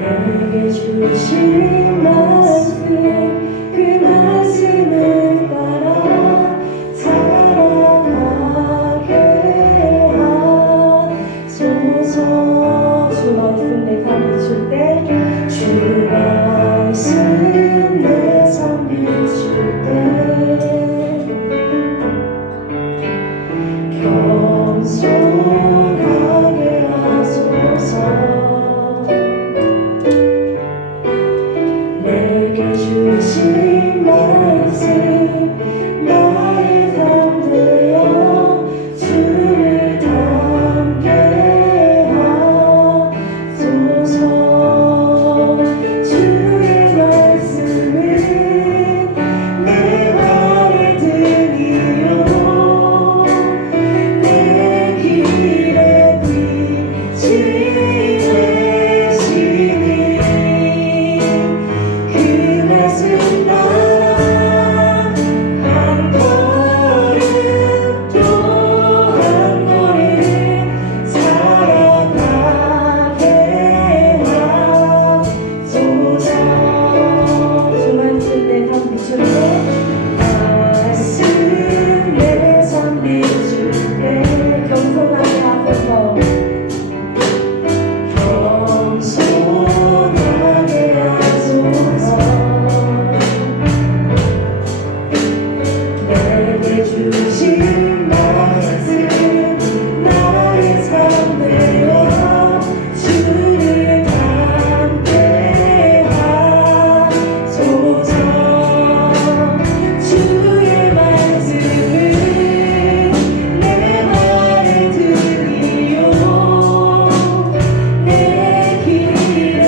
내게 주신 말씀 그 말씀을 따라 살아가게 하소서. 주 말씀 내 삶 비출 때 주 말씀 내 삶 비출 때 겸손하게 하소서. 내게 주신 말씀 나의 삶 되어 주를 닮게 하소서. 주의 말씀은 내 발의 등이요 내 길의 빛이 되시니 그 말씀 따라 한 걸음 또 한 걸음 살아가게 하소서. 주 말씀 내 삶 비출 때 말씀 내 삶 비출 때 겸손하게 하소서. 겸손하게 하소서. 내게 주신 말씀 나의 삶 되어 주를 닮게 하소서. 주의 말씀은 내 발의 등이요 내 길의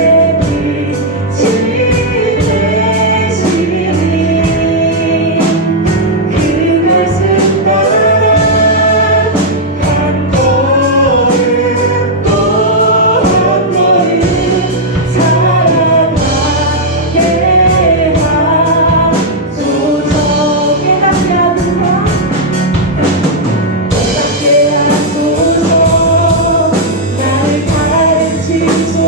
빛이 되시니 그 말씀 따라 한 걸음 또 한 걸음 살아가게 하소서. 깨닫게 하소서. 깨닫게 하소서. 나를 가르치소서.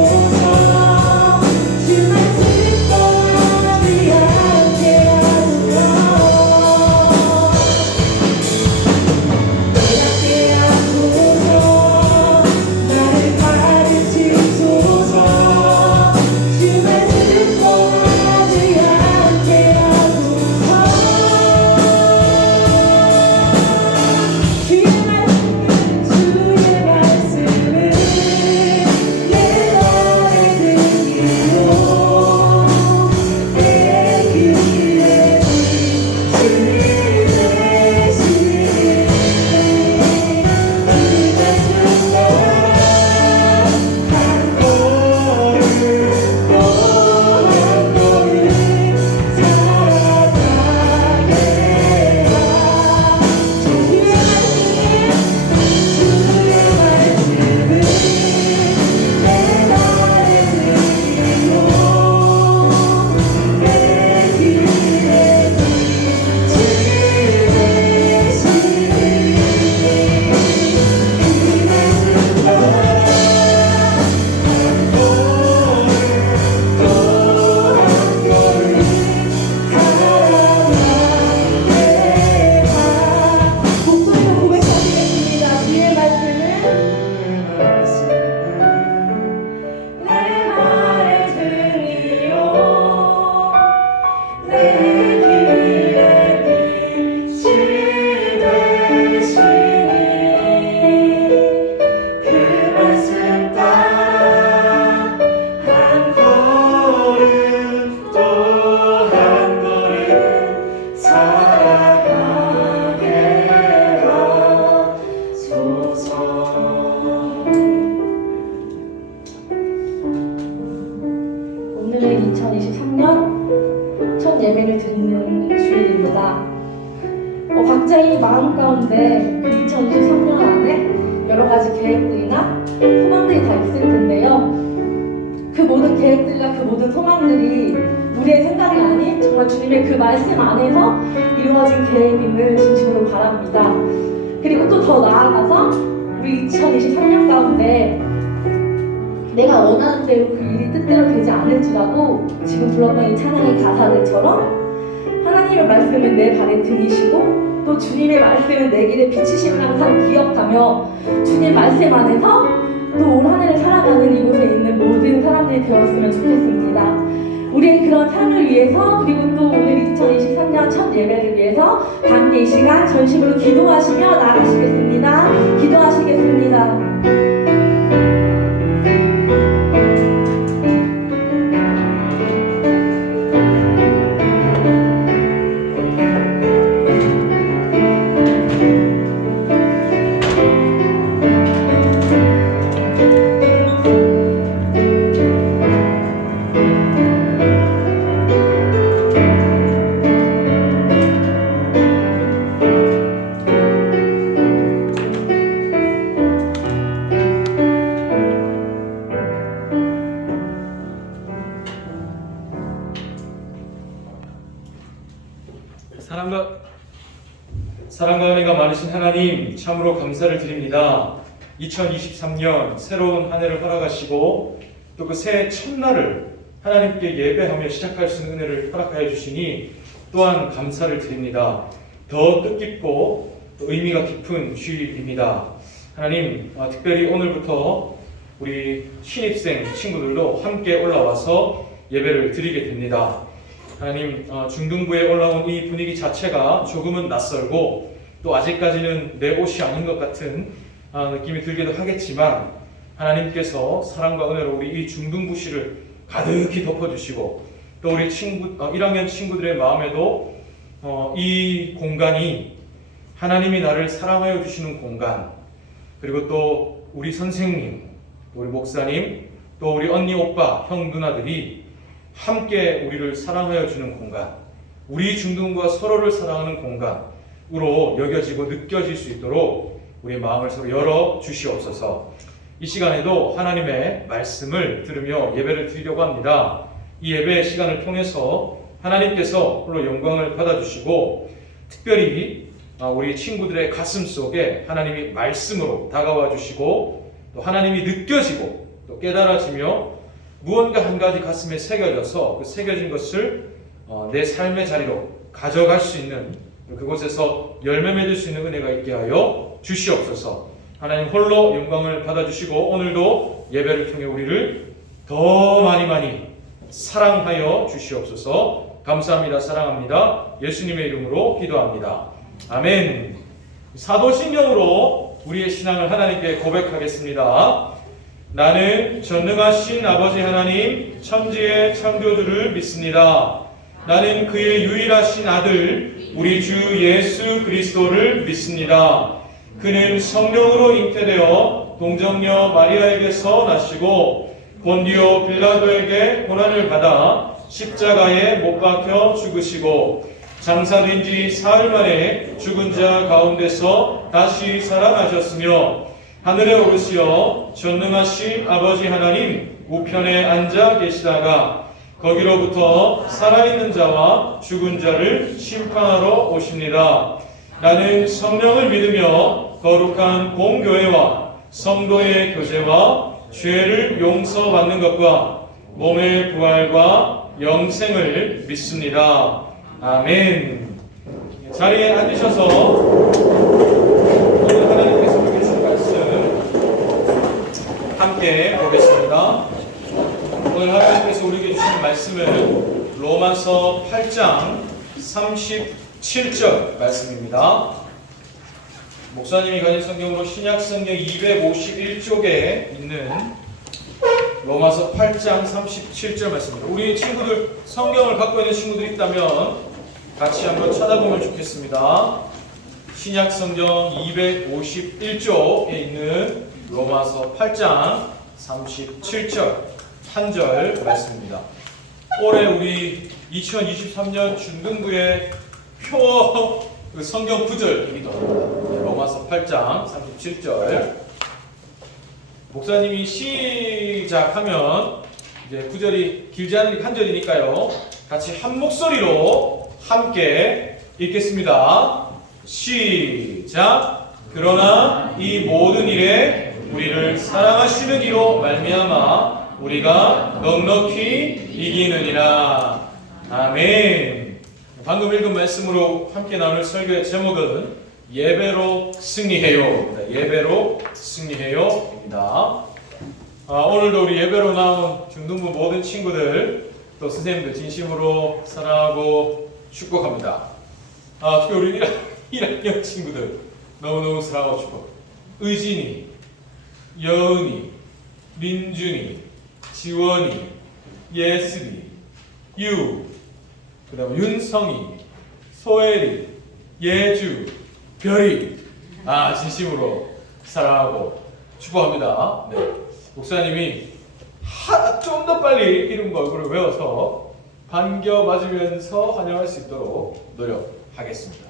주 말씀 떠나지 않게 하소서. 깨닫게 하소서. 나를 가르치소서. 주 말씀 떠나지 않게 하소서. 주의 말씀은 내 발의 등이요 내 길의 빛이 되시니 그 말씀 따라 한 걸음 또 한 걸음 살아가게 주의 말씀은 내 발의 등이요 내 길의 빛이 되시니 그 말씀 따라 한 걸음 또 한 걸음 살아가게 목소리로 고백하시겠습니다. 주의 말씀은 내 발의 등이요 내 길의 빛이 되시니 그 말씀 따라 한 걸음 또 한 걸음 살아가게 하소서. 오늘은 2023년 첫 예배를 드리는 주일입니다. 각자의 마음 가운데 그 2023년 안에 여러 가지 계획들이나 소망들이 다 있을 텐데요. 그 모든 계획들과 그 모든 소망들이 우리의 생각이 아닌 정말 주님의 그 말씀 안에서 이루어진 계획임을 진심으로 바랍니다. 그리고 또 더 나아가서 우리 2023년 가운데 내가 원하는 대로 그 일이 뜻대로 되지 않을지라도 지금 불렀던 이 찬양의 가사들처럼 하나님의 말씀은 내 발의 등이시고 또 주님의 말씀은 내 길에 비치심을 항상 기억하며 주님 말씀 안에서 또 올 한 해를 살아가는 이곳에 있는 모든 사람들이 되었으면 좋겠습니다. 우리의 그런 삶을 위해서 그리고 또 오늘 2023년 첫 예배를 위해서 함께 이 시간 전심으로 기도하시며 나아가시겠습니다. 기도하시겠습니다. 사랑과 은혜가 많으신 하나님, 참으로 감사를 드립니다. 2023년 새로운 한 해를 허락하시고 또 그 새해 첫날을 하나님께 예배하며 시작할 수 있는 은혜를 허락하여 주시니 또한 감사를 드립니다. 더 뜻깊고 또 의미가 깊은 주일입니다. 하나님, 특별히 오늘부터 우리 신입생 친구들도 함께 올라와서 예배를 드리게 됩니다. 하나님, 중등부에 올라온 이 분위기 자체가 조금은 낯설고 또 아직까지는 내 옷이 아닌 것 같은 느낌이 들기도 하겠지만 하나님께서 사랑과 은혜로 우리 이 중등부시를 가득히 덮어주시고 또 우리 1학년 친구들의 마음에도 이 공간이 하나님이 나를 사랑하여 주시는 공간, 그리고 또 우리 선생님, 또 우리 목사님, 또 우리 언니, 오빠, 형, 누나들이 함께 우리를 사랑하여 주는 공간, 우리 중등부가 서로를 사랑하는 공간으로 여겨지고 느껴질 수 있도록 우리의 마음을 서로 열어 주시옵소서. 이 시간에도 하나님의 말씀을 들으며 예배를 드리려고 합니다. 이 예배 시간을 통해서 하나님께서 홀로 영광을 받아주시고 특별히 우리 친구들의 가슴 속에 하나님이 말씀으로 다가와 주시고 또 하나님이 느껴지고 또 깨달아지며 무언가 한 가지 가슴에 새겨져서 그 새겨진 것을 내 삶의 자리로 가져갈 수 있는, 그곳에서 열매 맺을 수 있는 은혜가 있게 하여 주시옵소서. 하나님 홀로 영광을 받아주시고 오늘도 예배를 통해 우리를 더 많이 사랑하여 주시옵소서. 감사합니다. 사랑합니다. 예수님의 이름으로 기도합니다. 아멘. 사도신경으로 우리의 신앙을 하나님께 고백하겠습니다. 나는 전능하신 아버지 하나님 천지의 창조주를 믿습니다. 나는 그의 유일하신 아들 우리 주 예수 그리스도를 믿습니다. 그는 성령으로 잉태되어 동정녀 마리아에게서 나시고 본디오 빌라도에게 고난을 받아 십자가에 못 박혀 죽으시고 장사된 지 사흘 만에 죽은 자 가운데서 다시 살아나셨으며 하늘에 오르시어 전능하신 아버지 하나님 우편에 앉아 계시다가 거기로부터 살아있는 자와 죽은 자를 심판하러 오십니다. 나는 성령을 믿으며 거룩한 공교회와 성도의 교제와 죄를 용서받는 것과 몸의 부활과 영생을 믿습니다. 아멘. 자리에 앉으셔서 오늘 하나님께서 우리에게 주신 말씀 함께 보겠습니다. 오늘 하나님께서 우리에게 주신 말씀은 로마서 8장 37절 말씀입니다. 목사님이 가진 성경으로 신약성경 251쪽에 있는 로마서 8장 37절 말씀입니다. 우리 친구들 성경을 갖고 있는 친구들이 있다면 같이 한번 찾아보면 좋겠습니다. 신약성경 251쪽에 있는 로마서 8장 37절 한 절 말씀입니다. 올해 우리 2023년 중등부의 표 성경 구절이기도 합니다. 로마서 8장 37절. 목사님이 시작하면 이제 구절이 길지 않으니까 한 절이니까요. 같이 한 목소리로 함께 읽겠습니다. 시작. 그러나 이 모든 일에 우리를 사랑하시는 이로 말미암아 우리가 넉넉히 이기느니라. 아멘. 방금 읽은 말씀으로 함께 나눌 설교의 제목은 예배로 승리해요. 네, 예배로 승리해요입니다. 오늘도 우리 예배로 나온 중등부 모든 친구들 또 선생님들 진심으로 사랑하고 축복합니다. 특히 우리 1학년 친구들 너무너무 사랑하고 축복. 의진이, 여은이, 민준이, 지원이, 예슬이, 그 다음에 윤성이, 소혜리, 예주, 별이 진심으로 사랑하고 축복합니다. 네. 목사님이 좀 더 빨리 이름과 얼굴을 외워서 반겨 맞으면서 환영할 수 있도록 노력하겠습니다.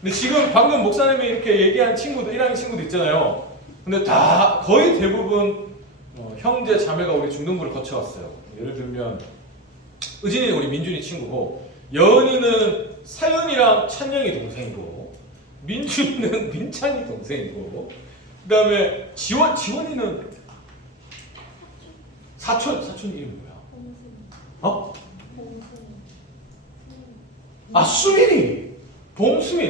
근데 지금 방금 목사님이 이렇게 얘기한 친구들, 1학년 친구들 있잖아요. 근데 다 거의 대부분 형제 자매가 우리 중등부를 거쳐왔어요. 예를 들면 의진이는 우리 민준이 친구고, 여은이는 사연이랑 찬영이 동생이고, 민준이는 민찬이 동생이고, 그 다음에 지원이는 사촌 이름이 뭐야? 수민이!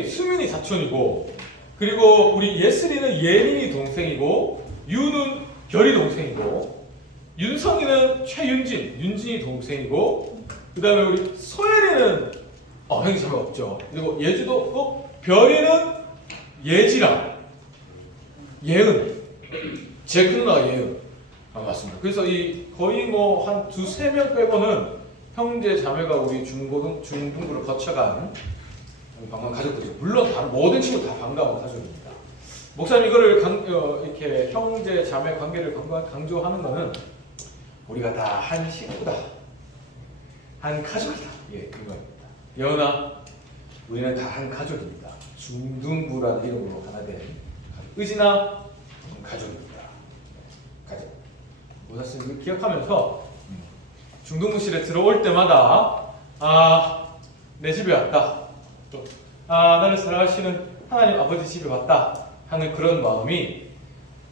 수민이 사촌이고, 그리고 우리 예슬이는 예린이 동생이고, 유는 결이 동생이고, 윤성이는 윤진이 동생이고, 그 다음에 우리 소혜리는 형이 자매 없죠. 그리고 예주도 없고, 별이는 예지랑 예은, 제 큰 누나가 예은. 맞습니다. 그래서 거의 한 두세 명 빼고는 형제 자매가 우리 중등부를 거쳐간 반가운 가족들이죠. 물론 모든 친구 다 반가운 가족입니다. 목사님 이거를 이렇게 형제 자매 관계를 강조하는 것은 우리가 다 한 식구다, 한 가족이다. 그거입니다. 여은아, 우리는 다 한 가족입니다. 중등부라는 이름으로 하나 된 가족. 의진아, 가족입니다. 가족. 목사님 기억하면서 중등부실에 들어올 때마다 내 집에 왔다. 또 나를 사랑하시는 하나님 아버지 집에 왔다 하는 그런 마음이,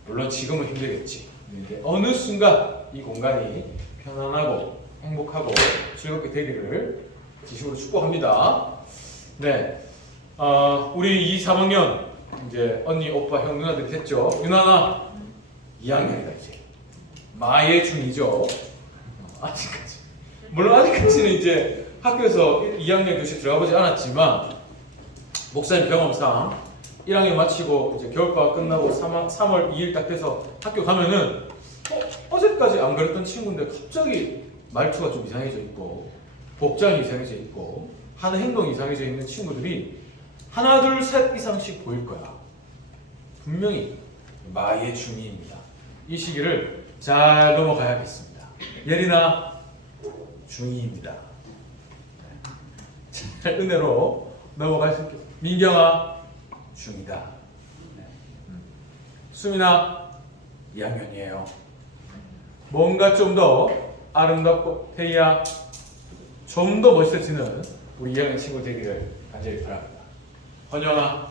물론 지금은 힘들겠지. 근데 어느 순간 이 공간이 편안하고 행복하고 즐겁게 되기를 진심으로 축복합니다. 네, 우리 2, 3학년 이제 언니, 오빠, 형, 누나들이 됐죠. 유나나 2학년이다 이제. 마의 중이죠. 아직까지. 물론 아직까지는 이제 학교에서 2학년 교실 들어가보지 않았지만, 목사님 경험상 1학년 마치고 이제 겨울방학 끝나고 3월 2일 딱 돼서 학교 가면은 어제까지 안 그랬던 친구인데 갑자기 말투가 좀 이상해져 있고, 복장이 이상해져 있고, 하는 행동이 이상해져 있는 친구들이 하나, 둘, 셋 이상씩 보일 거야. 분명히 마의 중이입니다. 이 시기를 잘 넘어가야겠습니다. 예린아, 중2입니다. 잘 은혜로 넘어갈 수 있게. 민경아, 중2다. 수민아, 2학년이에요. 뭔가 좀 더 아름답고 태희야, 좀 더 멋있어지는 우리 2학년 친구 되기를 간절히 바랍니다. 헌영아,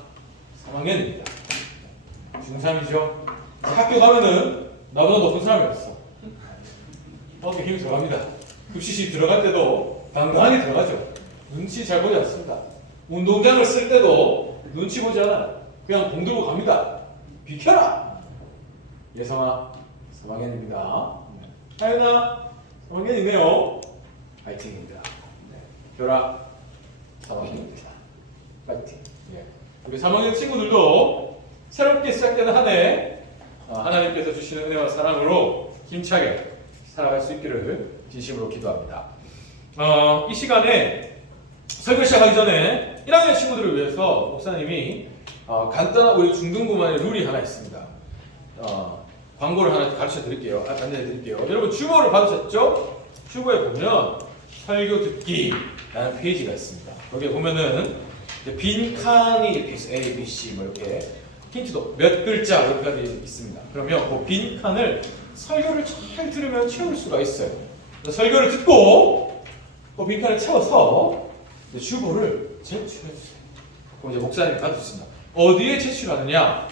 3학년입니다. 중3이죠. 학교 가면은 나보다 높은 사람이 없어. 힘이 들어갑니다. 급식실 들어갈 때도 당당하게 들어가죠. 눈치 잘 보지 않습니다. 운동장을 쓸 때도 눈치 보지 않아요. 그냥 공 들고 갑니다. 비켜라! 예성아, 3학년입니다. 하연아, 3학년이네요. 파이팅입니다. 결아, 3학년입니다. 파이팅. 우리 3학년 친구들도 새롭게 시작되는 한 해 하나님께서 주시는 은혜와 사랑으로 힘차게 살아갈 수 있기를 진심으로 기도합니다. 이 시간에 설교 시작하기 전에 1학년 친구들을 위해서 목사님이 간단한 우리 중등부만의 룰이 하나 있습니다. 광고를 하나 가르쳐 드릴게요. 안내해 드릴게요. 여러분 주보를 받으셨죠? 주보에 보면 설교 듣기라는 페이지가 있습니다. 거기에 보면은 빈 칸이 이렇게 있어요. A, B, C 뭐 이렇게 힌트도 몇 글자 이렇게 있습니다. 그러면 그 빈 칸을 설교를 잘 들으면 채울 수가 있어요. 설교를 듣고 그 빈 칸을 채워서 주보를 제출해 주세요. 그럼 이제 목사님이 받으셨습니다. 어디에 제출하느냐?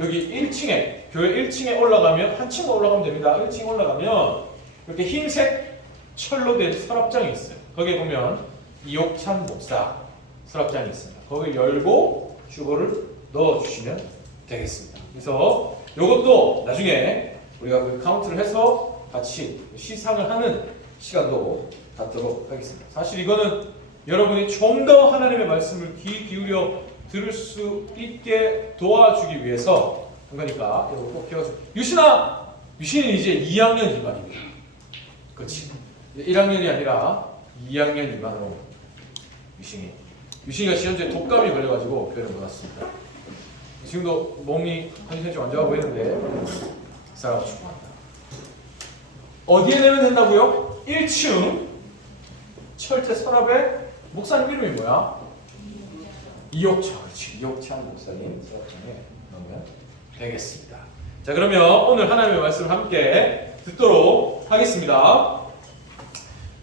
여기 1층에 교회 1층에 올라가면 한 층 올라가면 됩니다. 1층에 올라가면 이렇게 흰색 철로 된 서랍장이 있어요. 거기에 보면 이옥찬 목사 서랍장이 있습니다. 거기 열고 주보를 넣어주시면 되겠습니다. 그래서 이것도 나중에 우리가 그 카운트를 해서 같이 시상을 하는 시간도 갖도록 하겠습니다. 사실 이거는 여러분이 좀 더 하나님의 말씀을 귀 기울여 들을 수 있게 도와주기 위해서 한 거니까 이거 꼭 기억하세요. 유신이 이제 2학년 2반입니다. 그렇지. 1학년이 아니라 2학년 2반으로 유신이가 지난주에 독감이 걸려가지고 교회를 못 왔습니다. 지금도 몸이 컨디션이 좀 안 좋아 보이는데 그 사람은 축복합니다. 어디에 내면 된다고요? 1층 철퇴 서랍에 목사님 이름이 뭐야? 이옥찬. 그렇지. 이옥찬 목사님 서랍장에 넣으면 되겠습니다. 자, 그러면 오늘 하나님의 말씀을 함께 듣도록 하겠습니다.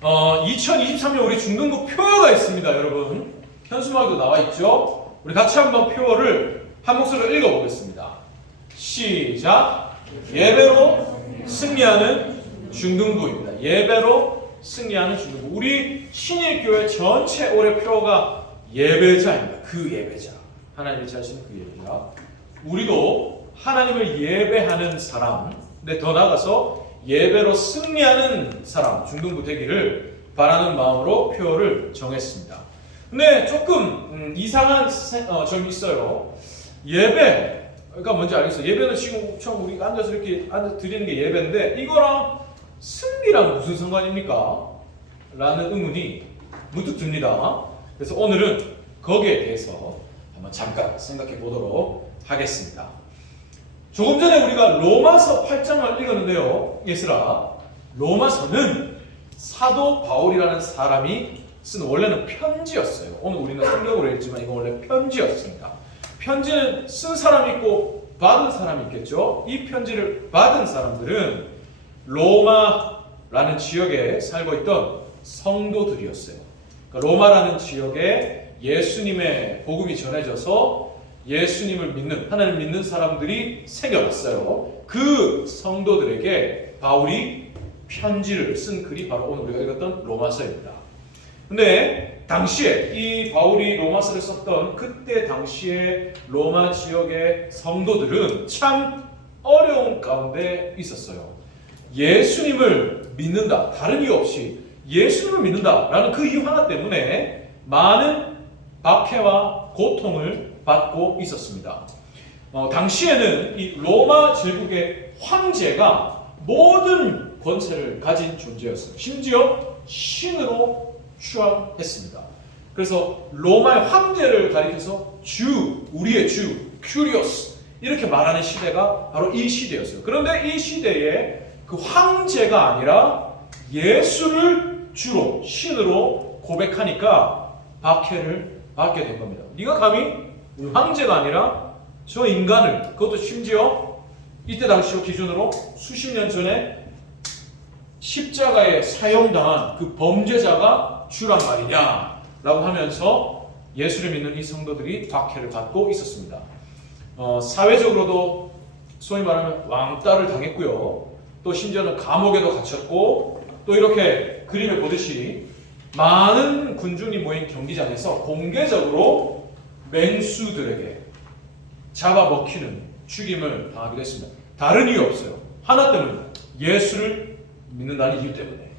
2023년 우리 중등부 표어가 있습니다, 여러분. 현수막에도 나와 있죠? 우리 같이 한번 표어를 한 목소리로 읽어보겠습니다. 시작. 예배로 승리하는 중등부입니다. 예배로 승리하는 중등부. 우리 신일교회 전체 올해 표어가 예배자입니다. 그 예배자. 하나님이 자신은 그 예배자. 우리도 하나님을 예배하는 사람, 근데 더 나아가서 예배로 승리하는 사람, 중등부 되기를 바라는 마음으로 표어를 정했습니다. 근데 조금 이상한 점이 있어요. 예배가 뭔지 알겠어요. 예배는 지금 처음 우리가 앉아서 이렇게 드리는 게 예배인데 이거랑 승리랑 무슨 상관입니까? 라는 의문이 문득 듭니다. 그래서 오늘은 거기에 대해서 한번 잠깐 생각해 보도록 하겠습니다. 조금 전에 우리가 로마서 8장을 읽었는데요. 얘들아, 로마서는 사도 바울이라는 사람이 쓴 원래는 편지였어요. 오늘 우리는 성경으로 읽지만 이건 원래 편지였습니다. 편지는 쓴 사람이 있고 받은 사람이 있겠죠. 이 편지를 받은 사람들은 로마라는 지역에 살고 있던 성도들이었어요. 그러니까 로마라는 지역에 예수님의 복음이 전해져서 예수님을 믿는, 하나님을 믿는 사람들이 생겨났어요. 그 성도들에게 바울이 편지를 쓴 글이 바로 오늘 우리가 읽었던 로마서입니다. 근데 당시에 이 바울이 로마서를 썼던 그때 당시에 로마 지역의 성도들은 참 어려운 가운데 있었어요. 예수님을 믿는다, 다른 이유 없이 예수님을 믿는다라는 그 이유 하나 때문에 많은 박해와 고통을 받고 있었습니다. 당시에는 이 로마 제국의 황제가 모든 권세를 가진 존재였어요. 심지어 신으로 추앙했습니다. 그래서 로마의 황제를 가리켜서 주, 우리의 주, 큐리오스 이렇게 말하는 시대가 바로 이 시대였어요. 그런데 이 시대에 그 황제가 아니라 예수를 주로, 신으로 고백하니까 박해를 받게 된 겁니다. 네가 감히 황제가 아니라 저 인간을, 그것도 심지어 이때 당시 기준으로 수십 년 전에 십자가에 사형당한 그 범죄자가 주란 말이냐 라고 하면서 예수를 믿는 이 성도들이 박해를 받고 있었습니다. 사회적으로도 소위 말하면 왕따를 당했고요. 또 심지어는 감옥에도 갇혔고, 또 이렇게 그림에 보듯이 많은 군중이 모인 경기장에서 공개적으로 맹수들에게 잡아먹히는 죽임을 당하기도 했습니다. 다른 이유 없어요. 하나 때문에, 예수를 믿는다는 이유 때문에.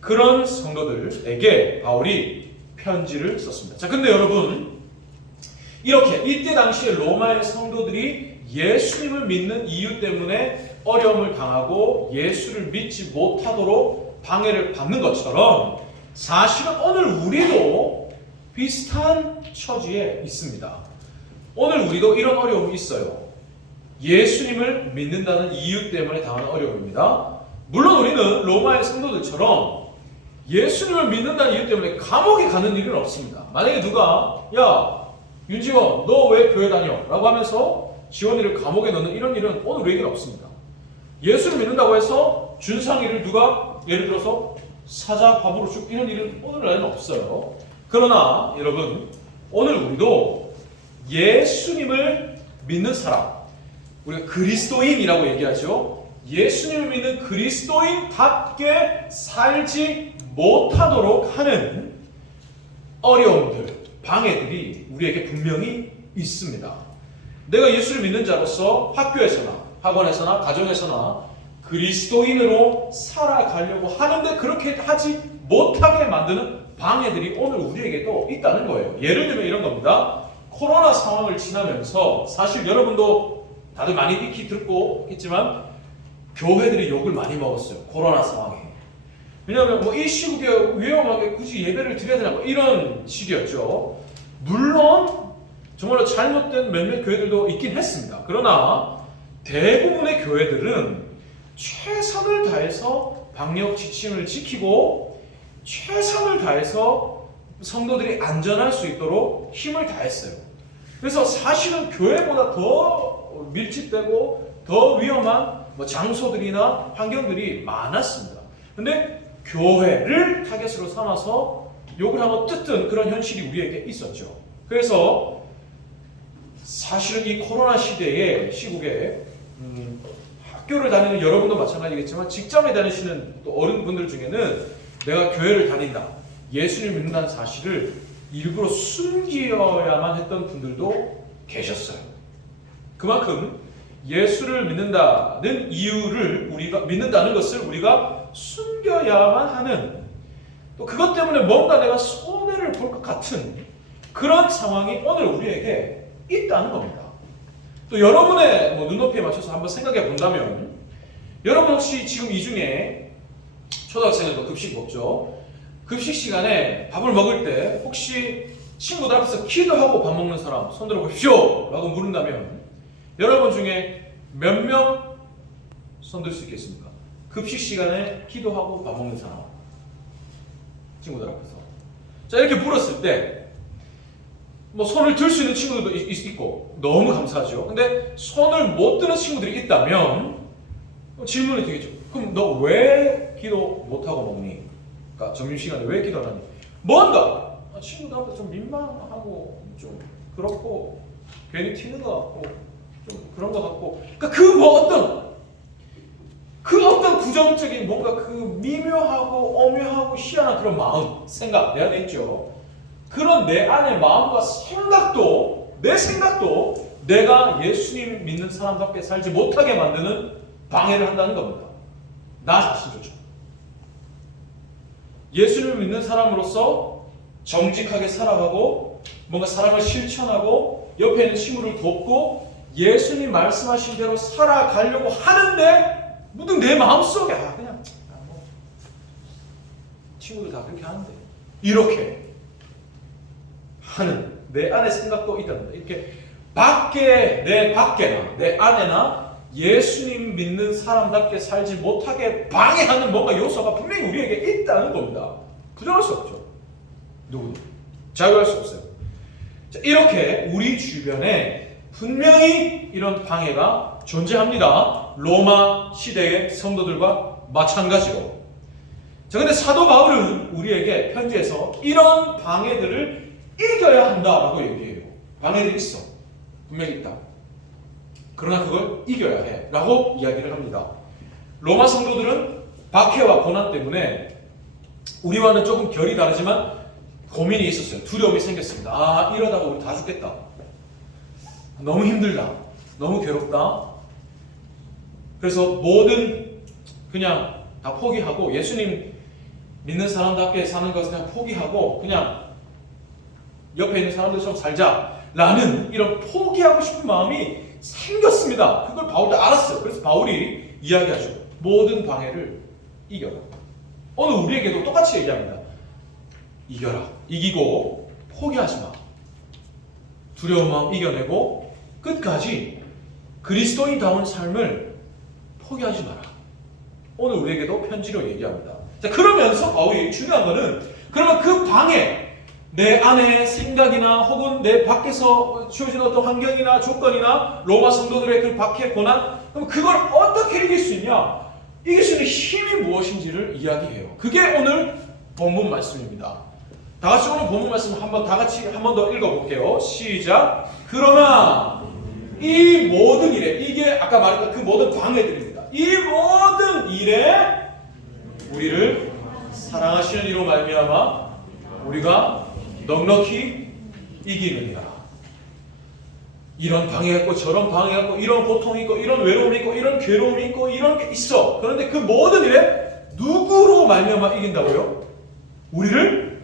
그런 성도들에게 바울이 편지를 썼습니다. 자, 근데 여러분, 이렇게 이때 당시에 로마의 성도들이 예수님을 믿는 이유 때문에 어려움을 당하고 예수를 믿지 못하도록 방해를 받는 것처럼 사실은 오늘 우리도 비슷한 처지에 있습니다. 오늘 우리도 이런 어려움이 있어요. 예수님을 믿는다는 이유 때문에 당하는 어려움입니다. 물론 우리는 로마의 성도들처럼 예수님을 믿는다는 이유 때문에 감옥에 가는 일은 없습니다. 만약에 누가 야 윤지원 너 왜 교회 다녀? 라고 하면서 지원이를 감옥에 넣는 이런 일은 오늘 우리에게는 없습니다. 예수를 믿는다고 해서 준상이를 누가 예를 들어서 사자 밥으로 죽 이런 일은 오늘날에는 없어요. 그러나 여러분, 오늘 우리도 예수님을 믿는 사람, 우리가 그리스도인이라고 얘기하죠. 예수님을 믿는 그리스도인답게 살지 못하도록 하는 어려움들, 방해들이 우리에게 분명히 있습니다. 내가 예수를 믿는 자로서 학교에서나 학원에서나 가정에서나 그리스도인으로 살아가려고 하는데 그렇게 하지 못하게 만드는 방해들이 오늘 우리에게도 있다는 거예요. 예를 들면 이런 겁니다. 코로나 상황을 지나면서 사실 여러분도 다들 많이 익히 듣고 있지만 교회들이 욕을 많이 먹었어요. 코로나 상황에. 왜냐하면 뭐 이 시국에 위험하게 굳이 예배를 드려야 되나 뭐 이런 식이었죠. 물론 정말로 잘못된 몇몇 교회들도 있긴 했습니다. 그러나 대부분의 교회들은 최선을 다해서 방역 지침을 지키고 최선을 다해서 성도들이 안전할 수 있도록 힘을 다했어요. 그래서 사실은 교회보다 더 밀집되고 더 위험한 장소들이나 환경들이 많았습니다. 근데 교회를 타겟으로 삼아서 욕을 하고 뜯든 그런 현실이 우리에게 있었죠. 그래서 사실은 이 코로나 시국에 학교를 다니는 여러분도 마찬가지겠지만 직장에 다니시는 또 어른분들 중에는 내가 교회를 다닌다, 예수를 믿는다는 사실을 일부러 숨겨야만 했던 분들도 계셨어요. 그만큼 예수를 믿는다는 이유를 믿는다는 것을 우리가 숨겨야만 하는, 또 그것 때문에 뭔가 내가 손해를 볼 것 같은 그런 상황이 오늘 우리에게 있다는 겁니다. 또 여러분의 눈높이에 맞춰서 한번 생각해 본다면, 여러분 혹시 지금 이 중에 초등학생들도 급식 먹죠? 급식 시간에 밥을 먹을 때 혹시 친구들 앞에서 기도하고 밥 먹는 사람 손 들어보십시오 라고 물은다면 여러분 중에 몇 명 손 들 수 있겠습니까? 급식 시간에 기도하고 밥 먹는 사람, 친구들 앞에서. 자, 이렇게 물었을 때 손을 들 수 있는 친구들도 있고 너무 감사하죠. 근데 손을 못 드는 친구들이 있다면 질문이 되겠죠. 그럼 너 왜 기도 못하고 먹니? 그러니까 점심시간에 왜 기도 안 하니? 뭔가 친구들 앞에 좀 민망하고 좀 그렇고 괜히 튀는 것 같고 좀 그런 것 같고, 그러니까 그 어떤 부정적인 뭔가 그 미묘하고 오묘하고 희한한 그런 마음, 생각 내 안에 있죠. 그런 내 안의 마음과 내 생각도 내가 예수님 믿는 사람답게 살지 못하게 만드는 방해를 한다는 겁니다. 나 자신조차. 예수님을 믿는 사람으로서 정직하게 살아가고 뭔가 사랑을 실천하고 옆에 있는 친구를 돕고 예수님 말씀하신 대로 살아가려고 하는데 모든 내 마음속에 그냥 친구들 다 그렇게 하는데 이렇게 하는 내 안의 생각도 있답니다. 이렇게 내 밖에나 내 안에나 예수님 믿는 사람답게 살지 못하게 방해하는 뭔가 요소가 분명히 우리에게 있다는 겁니다. 부정할 수 없죠. 누구도 자유할 수 없어요. 자, 이렇게 우리 주변에 분명히 이런 방해가 존재합니다. 로마 시대의 성도들과 마찬가지로. 자, 근데 사도 바울은 우리에게 편지에서 이런 방해들을 이겨야 한다라고 얘기해요. 방해들이 있어. 분명히 있다. 그러나 그걸 이겨야 해 라고 이야기를 합니다. 로마 성도들은 박해와 고난 때문에 우리와는 조금 결이 다르지만 고민이 있었어요. 두려움이 생겼습니다. 이러다가 우리 다 죽겠다. 너무 힘들다. 너무 괴롭다. 그래서 그냥 다 포기하고 예수님 믿는 사람답게 사는 것을 그냥 포기하고 그냥 옆에 있는 사람들처럼 살자라는 이런 포기하고 싶은 마음이 생겼습니다. 그걸 바울도 알았어요. 그래서 바울이 이야기하죠. 모든 방해를 이겨라. 오늘 우리에게도 똑같이 얘기합니다. 이겨라. 이기고 포기하지 마. 두려운 마음 이겨내고 끝까지 그리스도인다운 삶을 포기하지 마라. 오늘 우리에게도 편지로 얘기합니다. 자, 그러면서 바울이 중요한 거는 그러면 그 방해, 내 안의 생각이나 혹은 내 밖에서 주어진 어떤 환경이나 조건이나 로마 성도들의 그 박해, 고난, 그럼 그걸 어떻게 이길 수 있냐? 이길 수 있는 힘이 무엇인지를 이야기해요. 그게 오늘 본문 말씀입니다. 다 같이 오늘 본문 말씀 다 같이 한 번 더 읽어볼게요. 시작. 그러나 이 모든 일에, 이게 아까 말했던 그 모든 방해들입니다. 이 모든 일에 우리를 사랑하시는 이로 말미암아 우리가 넉넉히 이기느니라. 이런 방해가 있고 저런 방해가 있고 이런 고통이 있고 이런 외로움이 있고 이런 괴로움이 있고 이런 게 있어. 그런데 그 모든 일에 누구로 말미암아 이긴다고요? 우리를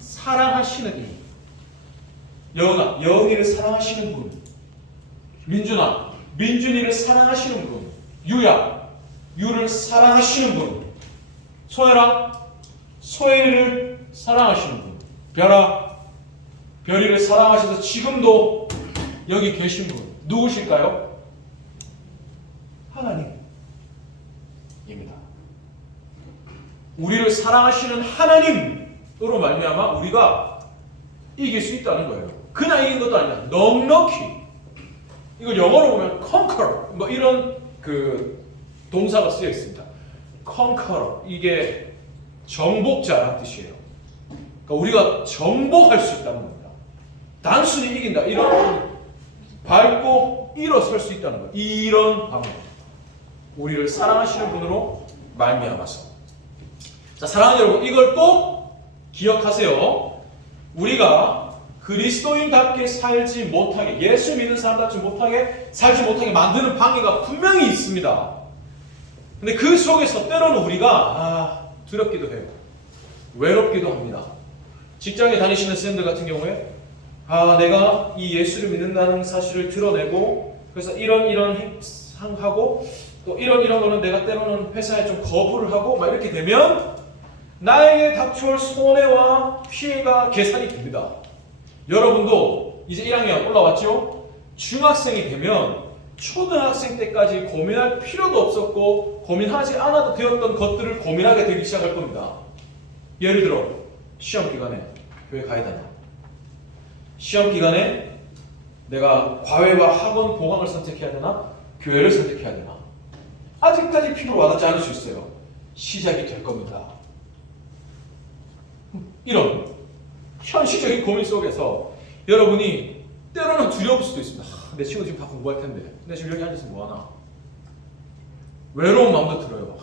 사랑하시는 이. 영아, 영이를 사랑하시는 분. 민준아, 민준이를 사랑하시는 분. 유야, 유를 사랑하시는 분. 소연아, 소연이를 사랑하시는 분. 별아, 별이를 사랑하셔서 지금도 여기 계신 분 누구실까요? 하나님입니다. 우리를 사랑하시는 하나님으로 말미암아 우리가 이길 수 있다는 거예요. 그냥 이긴 것도 아니라 넉넉히. 이걸 영어로 보면 conquer 뭐 이런 그 동사가 쓰여 있습니다. conquer 이게 정복자라는 뜻이에요. 그러니까 우리가 정복할 수 있다는 겁니다. 단순히 이긴다 이런 밟고 일어설 수 있다는 거예요. 이런 방법. 우리를 사랑하시는 분으로 말미암아서. 자, 사랑하는 여러분, 이걸 꼭 기억하세요. 우리가 그리스도인답게 살지 못하게, 예수 믿는 사람답지 못하게 살지 못하게 만드는 방해가 분명히 있습니다. 근데 그 속에서 때로는 우리가 두렵기도 해요. 외롭기도 합니다. 직장에 다니시는 쌤들 같은 경우에 내가 이 예수를 믿는다는 사실을 드러내고 그래서 이런 행하고 또 이런 거는 내가 때로는 회사에 좀 거부를 하고 막 이렇게 되면 나에게 닥쳐올 손해와 피해가 계산이 됩니다. 여러분도 이제 1학년 올라왔죠? 중학생이 되면 초등학생 때까지 고민할 필요도 없었고 고민하지 않아도 되었던 것들을 고민하게 되기 시작할 겁니다. 예를 들어 시험 기간에 교회 가야 되나? 시험 기간에 내가 과외와 학원 보강을 선택해야 되나? 교회를 선택해야 되나? 아직까지 피부로 와닿지 않을 수 있어요. 시작이 될 겁니다. 이런 현실적인 고민 속에서 여러분이 때로는 두려울 수도 있습니다. 내 친구 지금 다 공부할 텐데 내 지금 여기 앉아서 뭐하나? 외로운 마음도 들어요.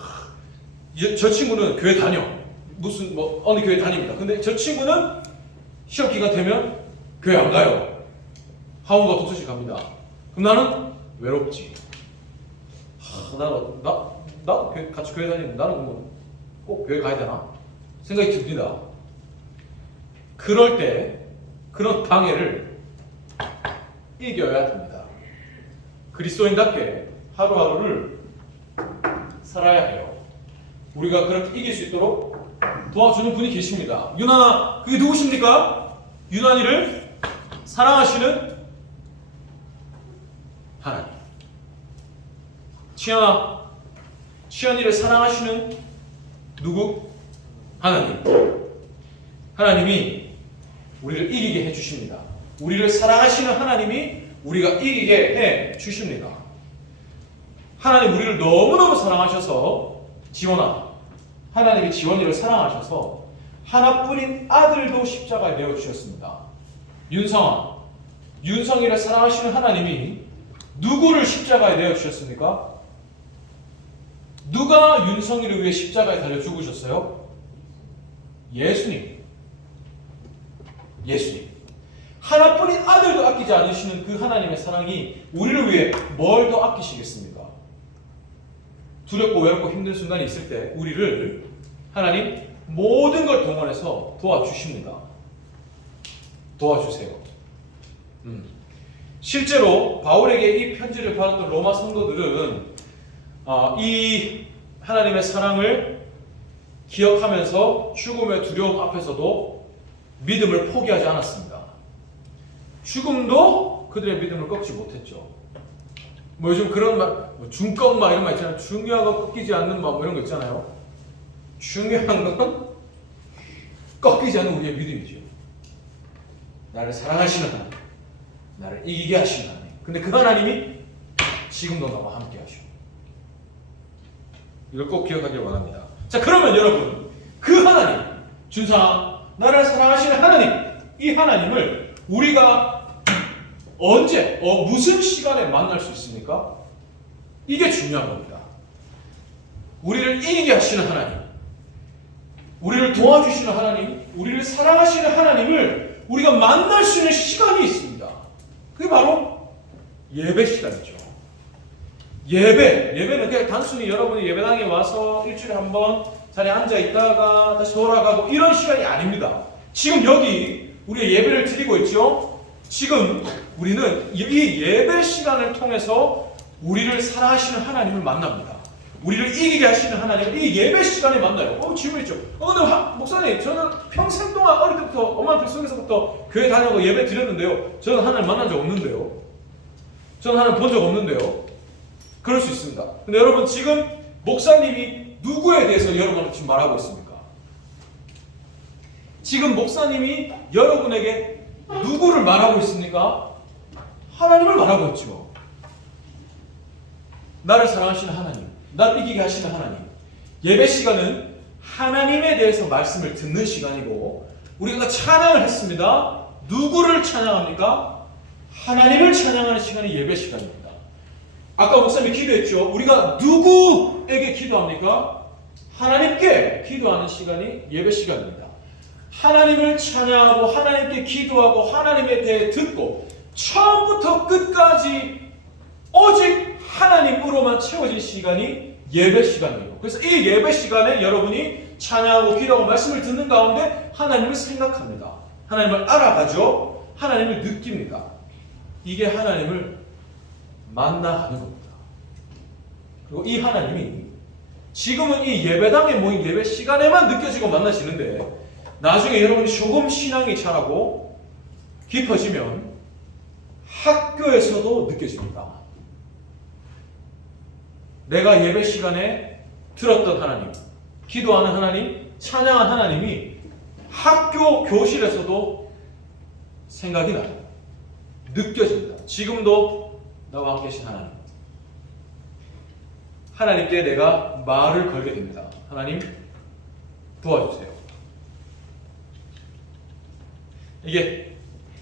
저 친구는 교회 다녀. 무슨 어느 교회 다닙니다. 근데 저 친구는 시험 기간 되면 교회 안 가요. 학원과 독서실 갑니다. 그럼 나는 외롭지. 나도 같이 교회 다니는데 나는 꼭 교회 가야 되나? 생각이 듭니다. 그럴 때 그런 방해를 이겨야 됩니다. 그리스도인답게 하루하루를 살아야 해요. 우리가 그렇게 이길 수 있도록 도와주는 분이 계십니다. 유나, 그게 누구십니까? 유난이를 사랑하시는 하나님. 치연아, 치연이를 사랑하시는 누구? 하나님. 하나님이 우리를 이기게 해주십니다. 우리를 사랑하시는 하나님이 우리가 이기게 해주십니다. 하나님 우리를 너무너무 사랑하셔서 지원아, 하나님이 지원이를 사랑하셔서 하나뿐인 아들도 십자가에 내어주셨습니다. 윤성아, 윤성이를 사랑하시는 하나님이 누구를 십자가에 내어주셨습니까? 누가 윤성이를 위해 십자가에 달려 죽으셨어요? 예수님. 예수님. 하나뿐인 아들도 아끼지 않으시는 그 하나님의 사랑이 우리를 위해 뭘 더 아끼시겠습니까? 두렵고 외롭고 힘든 순간이 있을 때 우리를 하나님 모든 걸 동원해서 도와주십니다. 도와주세요. 실제로 바울에게 이 편지를 받았던 로마 성도들은 이 하나님의 사랑을 기억하면서 죽음의 두려움 앞에서도 믿음을 포기하지 않았습니다. 죽음도 그들의 믿음을 꺾지 못했죠. 요즘 그런 말, 중꺾마 이런 말 있잖아요. 중요한 거 꺾이지 않는 마음 이런 거 있잖아요. 중요한 건 꺾이지 않는 우리의 믿음이죠. 나를 사랑하시는 하나님, 나를 이기게 하시는 하나님. 근데 그 하나님이 지금도 나와 함께 하시고. 이걸 꼭 기억하길 원합니다. 자, 그러면 여러분, 그 하나님, 준상, 나를 사랑하시는 하나님, 이 하나님을 우리가 언제, 무슨 시간에 만날 수 있습니까? 이게 중요한 겁니다. 우리를 이기게 하시는 하나님, 우리를 도와주시는 하나님, 우리를 사랑하시는 하나님을 우리가 만날 수 있는 시간이 있습니다. 그게 바로 예배 시간이죠. 예배는 그냥 단순히 여러분이 예배당에 와서 일주일에 한 번 자리에 앉아 있다가 다시 돌아가고 이런 시간이 아닙니다. 지금 여기 우리가 예배를 드리고 있죠. 지금 우리는 이 예배 시간을 통해서 우리를 사랑하시는 하나님을 만납니다. 우리를 이기게 하시는 하나님을 이 예배 시간에 만나요. 질문 있죠. 근데 목사님, 저는 평생 동안 어릴 때부터 엄마 뱃속에서부터 교회 다니고 예배 드렸는데요. 저는 하나님 만난 적 없는데요. 저는 하나님 본 적 없는데요. 그럴 수 있습니다. 근데 여러분, 지금 목사님이 누구에 대해서 여러분을 지금 말하고 있습니까? 지금 목사님이 여러분에게 누구를 말하고 있습니까? 하나님을 말하고 있죠. 나를 사랑하시는 하나님, 나를 이기게 하시는 하나님. 예배 시간은 하나님에 대해서 말씀을 듣는 시간이고, 우리가 찬양을 했습니다. 누구를 찬양합니까? 하나님을 찬양하는 시간이 예배 시간입니다. 아까 목사님이 기도했죠. 우리가 누구에게 기도합니까? 하나님께 기도하는 시간이 예배 시간입니다. 하나님을 찬양하고 하나님께 기도하고 하나님에 대해 듣고 처음부터 끝까지 오직 하나님으로만 채워진 시간이 예배 시간이에요. 그래서 이 예배 시간에 여러분이 찬양하고 기도하고 말씀을 듣는 가운데 하나님을 생각합니다. 하나님을 알아가죠. 하나님을 느낍니다. 이게 하나님을 만나하는 겁니다. 그리고 이 하나님이 지금은 이 예배당에 모인 예배 시간에만 느껴지고 만나시는데, 나중에 여러분이 조금 신앙이 자라고 깊어지면 학교에서도 느껴집니다. 내가 예배 시간에 들었던 하나님, 기도하는 하나님, 찬양한 하나님이 학교 교실에서도 생각이 나요. 느껴집니다. 지금도 나와 함께 계신 하나님. 하나님께 내가 말을 걸게 됩니다. 하나님 도와주세요. 이게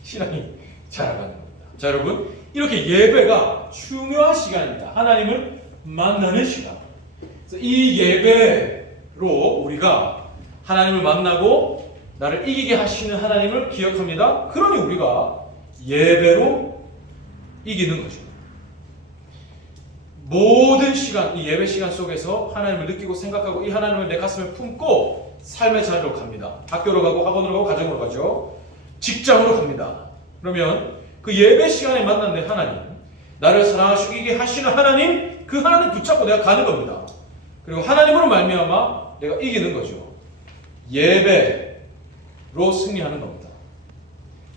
신앙이 자라가는 겁니다. 자, 여러분, 이렇게 예배가 중요한 시간입니다. 하나님을 만나는 시간. 그래서 이 예배로 우리가 하나님을 만나고 나를 이기게 하시는 하나님을 기억합니다. 그러니 우리가 예배로 이기는 거죠. 모든 시간, 이 예배 시간 속에서 하나님을 느끼고 생각하고 이 하나님을 내 가슴에 품고 삶의 자리로 갑니다. 학교로 가고 학원으로 가고 가정으로 가죠. 직장으로 갑니다. 그러면 그 예배 시간에 만난 내 하나님, 나를 사랑하시고 이기게 하시는 하나님, 그 하나님 붙잡고 내가 가는 겁니다. 그리고 하나님으로 말미암아 내가 이기는 거죠. 예배로 승리하는 겁니다.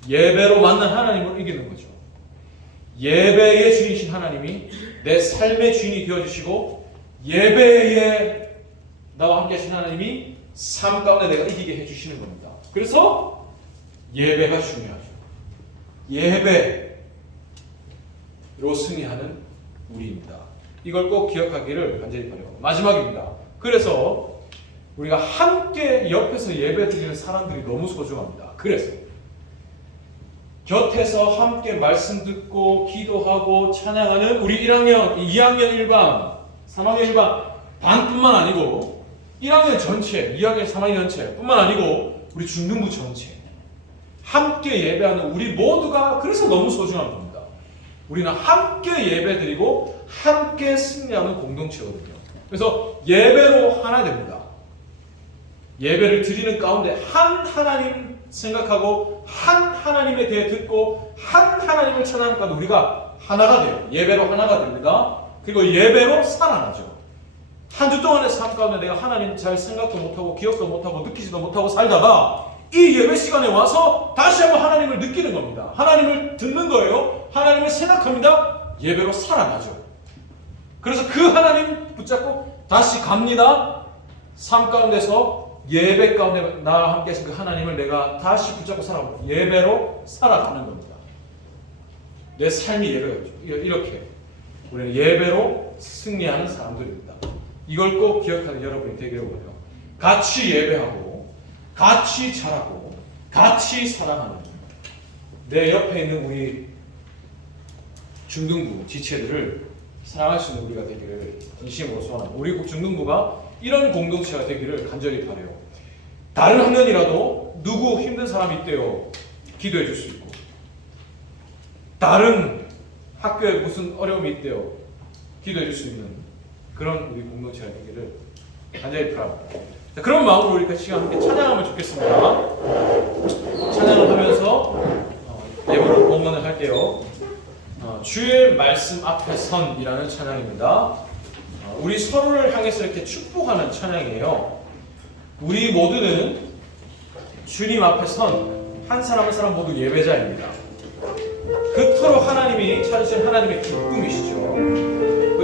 예배로 만난 하나님으로 이기는 거죠. 예배의 주인이신 하나님이 내 삶의 주인이 되어주시고, 예배에 나와 함께 하신 하나님이 삶 가운데 내가 이기게 해주시는 겁니다. 그래서 예배가 중요하죠. 예배로 승리하는 우리입니다. 이걸 꼭 기억하기를 간절히 바라요. 마지막입니다. 그래서 우리가 함께 옆에서 예배 드리는 사람들이 너무 소중합니다. 그래서 곁에서 함께 말씀 듣고 기도하고 찬양하는 우리 1학년, 2학년 1반, 3학년 1반 반뿐만 아니고 1학년 전체, 2학년 3학년 전체 뿐만 아니고 우리 중등부 전체 함께 예배하는 우리 모두가 그래서 너무 소중한 겁니다. 우리는 함께 예배드리고 함께 승리하는 공동체거든요. 그래서 예배로 하나 됩니다. 예배를 드리는 가운데 한 하나님 생각하고 한 하나님에 대해 듣고 한 하나님을 찬양하는 가운데 우리가 하나가 돼요. 예배로 하나가 됩니다. 그리고 예배로 살아나죠. 한 주 동안의 삶 가운데 내가 하나님 잘 생각도 못하고 기억도 못하고 느끼지도 못하고 살다가 이 예배 시간에 와서 다시 한번 하나님을 느끼는 겁니다. 하나님을 듣는 거예요. 하나님을 생각합니다. 예배로 살아나죠. 그래서 그 하나님 붙잡고 다시 갑니다. 삶 가운데서 예배 가운데 나와 함께 하신 그 하나님을 내가 다시 붙잡고 살아갑니다. 예배로 살아가는 겁니다. 내 삶이 예배였죠. 이렇게 우리는 예배로 승리하는 사람들입니다. 이걸 꼭 기억하는 여러분이 되기를 원해요. 같이 예배하고 같이 자라고 같이 사랑하는 내 옆에 있는 우리 중등부 지체들을 사랑할 수 있는 우리가 되기를 진심으로 소원합니다. 우리 중등부가 이런 공동체가 되기를 간절히 바라요. 다른 학년이라도 누구 힘든 사람이 있대요. 기도해 줄 수 있고, 다른 학교에 무슨 어려움이 있대요. 기도해 줄 수 있는 그런 우리 공동체가 되기를 간절히 바랍니다. 자, 그런 마음으로 우리 같이 함께 찬양하면 좋겠습니다. 찬양을 하면서 예물을 봉헌을 할게요. 주의 말씀 앞에 선이라는 찬양입니다. 우리 서로를 향해서 이렇게 축복하는 찬양이에요. 우리 모두는 주님 앞에 선 한 사람 한 사람 모두 예배자입니다. 그토록 하나님이 찾으신 하나님의 기쁨이시죠.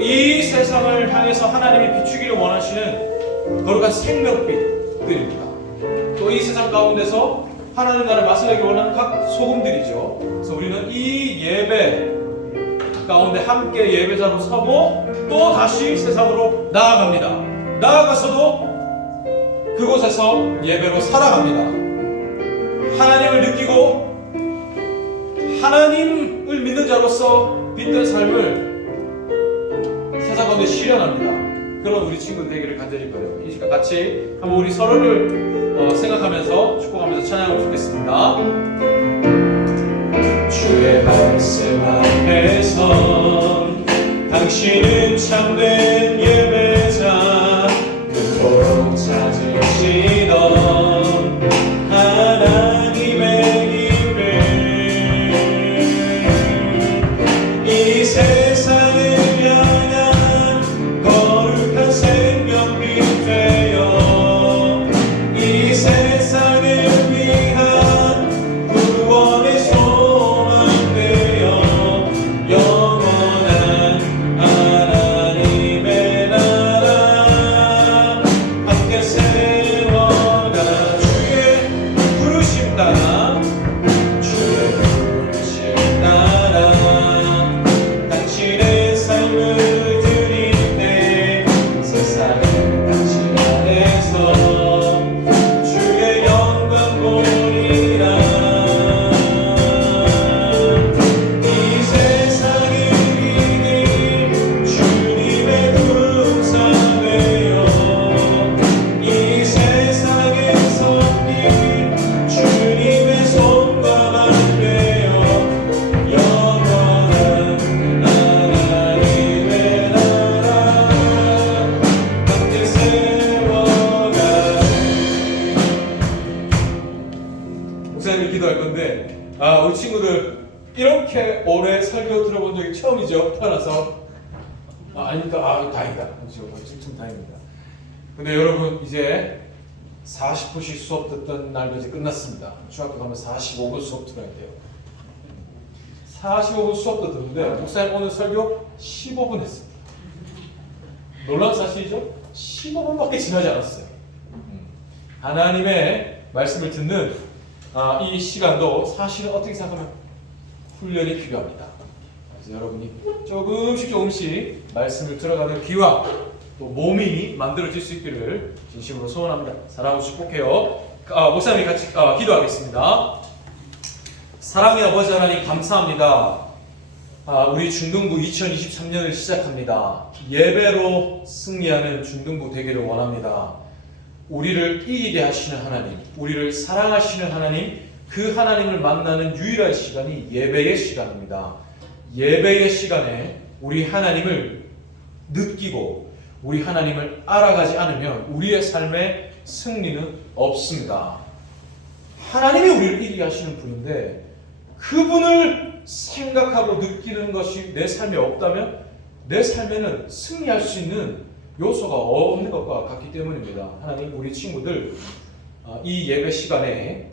이 세상을 향해서 하나님이 비추기를 원하시는 거룩한 생명빛들입니다. 또 이 세상 가운데서 하나님 나라를 말씀하기 원하는 각 소금들이죠. 그래서 우리는 이 예배 가운데 함께 예배자로 서고 또 다시 세상으로 나아갑니다. 나아가서도 그곳에서 예배로 살아갑니다. 하나님을 느끼고 하나님을 믿는 자로서 빛된 삶을 세상 가운데 실현합니다. 그런 우리 친구들 되기를 간절히 바라요. 이 시간 같이 한번 우리 서로를 생각하면서 축복하면서 찬양하면 좋겠습니다. 주의 말씀 앞에 선 당신은 참된 예배자 그토록 찾으시던 하나님의 기쁨 이 세상을 향한 거룩한 생명빛 되어 이 세상을 위한 구원의 소망 되어 영원한 하나님의 나라 함께 세워가 주의 부르심 따라 주의 부르심 따라 당신의 삶을 드릴 때 세상을 당신 안에서 주의 영광 보리라 이 세상을 이길 주님의 군사 되어 이 세상의 선길 주님의 손과 발 되어 영원한 하나님의 나라 함께 세워가리. 목사님이 기도할 건데 우리 친구들 이렇게 오래 설교 들어본 적이 처음이죠. 태어나서 아니까 다행이다. 지금 다행입니다. 근데 여러분 이제 40분씩 수업 듣던 날도 이제 끝났습니다. 중학교 가면 45분 수업 들어야 돼요. 45분 수업도 듣는데 목사님 오늘 설교 15분 했습니다. 놀라운 사실이죠? 15분밖에 지나지 않았어요. 하나님의 말씀을 듣는 이 시간도 사실은 어떻게 생각하면 훈련이 필요합니다. 그래서 여러분이 조금씩 말씀을 들어가는 귀와 또 몸이 만들어질 수 있기를 진심으로 소원합니다. 사랑하고 축복해요. 목사님이 같이 기도하겠습니다. 사랑의 아버지 하나님 감사합니다. 우리 중등부 2023년을 시작합니다. 예배로 승리하는 중등부 되기를 원합니다. 우리를 이기게 하시는 하나님, 우리를 사랑하시는 하나님, 그 하나님을 만나는 유일한 시간이 예배의 시간입니다. 예배의 시간에 우리 하나님을 느끼고 우리 하나님을 알아가지 않으면 우리의 삶에 승리는 없습니다. 하나님이 우리를 이기게 하시는 분인데 그분을 생각하고 느끼는 것이 내 삶에 없다면 내 삶에는 승리할 수 있는 요소가 없는 것과 같기 때문입니다. 하나님, 우리 친구들 이 예배 시간에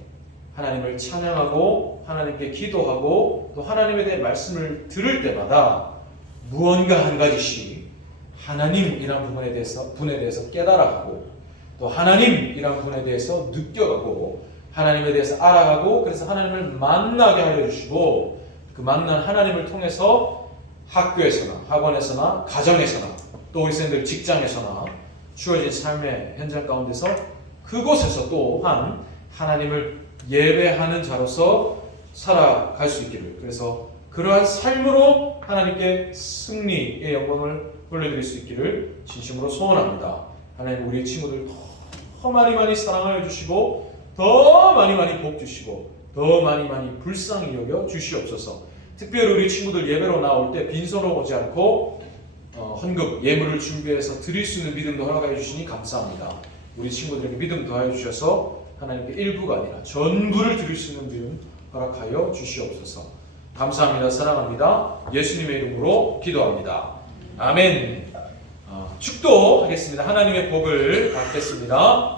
하나님을 찬양하고 하나님께 기도하고 또 하나님에 대해 말씀을 들을 때마다 무언가 한 가지씩 하나님이란 분에 대해서 깨달아가고 또 하나님이란 분에 대해서 느껴가고 하나님에 대해서 알아가고 그래서 하나님을 만나게 하여 주시고 그 만난 하나님을 통해서 학교에서나 학원에서나 가정에서나 또 우리 선생님들 직장에서나 주어진 삶의 현장 가운데서 그곳에서 또한 하나님을 예배하는 자로서 살아갈 수 있기를, 그래서 그러한 삶으로 하나님께 승리의 영광을 돌려드릴 수 있기를 진심으로 소원합니다. 하나님 우리 친구들 더 많이 사랑하여 주시고 더 많이 복 주시고 더 많이 불쌍히 여겨 주시옵소서. 특별히 우리 친구들 예배로 나올 때 빈손으로 오지 않고 헌금, 예물을 준비해서 드릴 수 있는 믿음도 허락하여 주시니 감사합니다. 우리 친구들에게 믿음 더하여 주셔서 하나님께 일부가 아니라 전부를 드릴 수 있는 믿음 허락하여 주시옵소서. 감사합니다. 사랑합니다. 예수님의 이름으로 기도합니다. 아멘. 축도하겠습니다. 하나님의 복을 받겠습니다.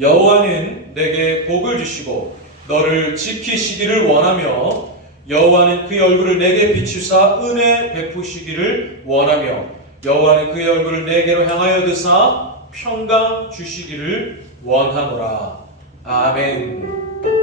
여호와는 내게 복을 주시고 너를 지키시기를 원하며 여호와는 그의 얼굴을 내게 비추사 은혜 베푸시기를 원하며 여호와는 그의 얼굴을 내게로 향하여 드사 평강 주시기를 원하노라. 아멘.